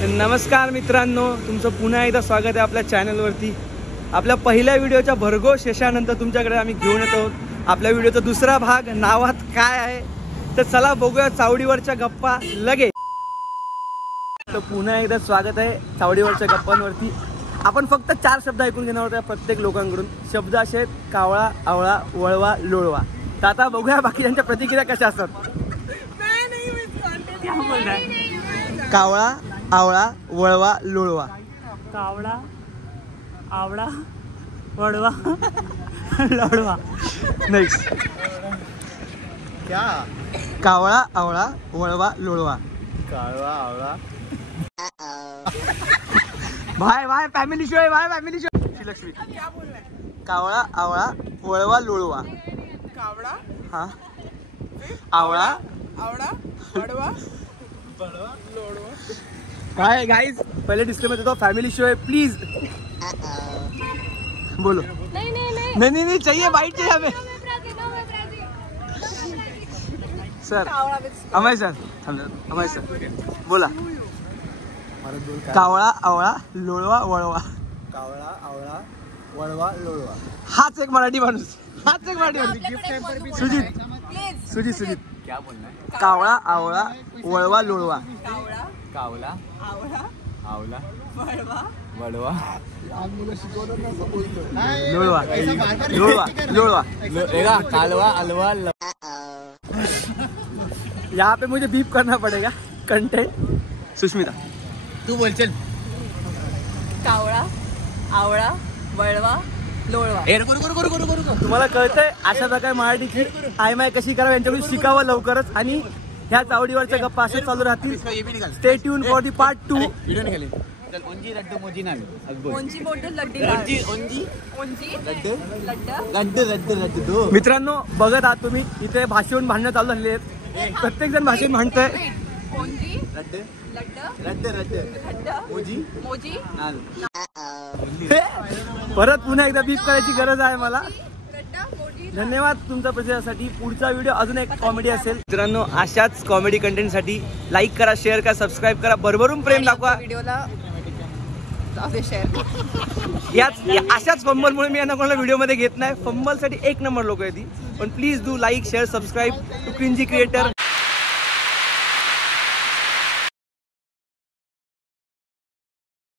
नमस्कार मित्रांनो, तुमचं पुन्हा एकदा स्वागत आहे आपल्या चॅनलवरती। आपल्या पहिल्या व्हिडिओच्या भरघोस यशानंतर तुमच्याकडे आम्ही घेऊन येतो आपल्या व्हिडिओचा दुसरा भाग, नावात काय आहे। तर चला बघूया चावडीवरच्या गप्पा लगेच। तर पुन्हा एकदा स्वागत आहे चावडीवरच्या गप्पांवरती। आपण फक्त 4 शब्द ऐकून घेणार आहोत प्रत्येक लोकांकडून। शब्द असे आहेत कावळा, आवळा, वळवा, लोळवा। तर आता बघूया बाकीच्यांच्या प्रतिक्रिया कशा असतात। कावळा, आवळा, वळवा, लोळवा। कावळा, आवळा, वळवा, लोळवा। नेक्स्ट क्या? कावळा, आवळा, वळवा, लोळवा। काळवा आवळा भाई भाई फॅमिली शो है, भाई फॅमिली शो। लक्ष्मी क्या बोलना है? कावळा, आवळा, वळवा, लोळवा। कावड़ा, हाँ आवळा, आवड़ा, बड़वा, लोड़वा। काय गाइस, पहले डिस्क्लेमर देता हूँ, फैमिली शो है, प्लीज बोलो। नहीं चाहिए, बाइट चाहिए हमें। Sir Amay sir, Amay sir बोला। कावळा, आवळा, लोळवा, वळवा। कावळा आवळा वळवा लोळवा। हाच एक मराठी माणूस, हाच एक मराठी माणूस। सुजित सुजित सुजित क्या बोलना है? कावळा, आवळा, वळवा, लोळवा। कावड़ा, कावला आवड़ा, आवला बड़वा, वळवा लोळवा, लोळवा, लोळवा। कालवा अलवा यहाँ पे मुझे बीप करना पड़ेगा कंटेंट। सुष्मिता तू बोल चल। कावड़ा, आवड़ा, बड़वा, लोड़वा। तुम्हाला कळतंय अशा प्रकारे मराठीची आयमाय कशी करावी यांच्याकडून शिकावं लवकरच। आणि ह्या चावडीवरच्या गप्पा असेच चालू राहतील। Stay tune for the part 2। Video निघाले चल। ओंजी लड्डू मोजी नावी ओंजी बोलते लड्डी ओंजी ओंजी ओंजी लड्डू लड्डा लड्डू लड्डू लड्डू मित्रांनो बघत आहात तुम्ही, इथे भाषेहून भांडणं चालू झालेली आहेत। प्रत्येक जण भाषेत भांडतोय। ओंजी लड्डू लड्डा लड्डू लड्डू लड्डा मोजी मोजी नाल परत पुन्हा एकदा बीप करायची गरज आहे मला। लड्डा मोजी। धन्यवाद तुमच्या प्रतिसादासाठी। पुढचा व्हिडिओ अजून एक कॉमेडी असेल। मित्रांनो अशाच कॉमेडी कंटेंट साठी लाईक करा, शेअर करा, सबस्क्राईब करा, भरभरून प्रेम दाखवा। व्हिडिओला शेअर याच अशाच फंबलमुळे मी यांना कोणाला व्हिडिओमध्ये घेत नाही। फंबलसाठी 1 नंबर लोक आहेत ती। पण please do like, share, subscribe to Cringy creator.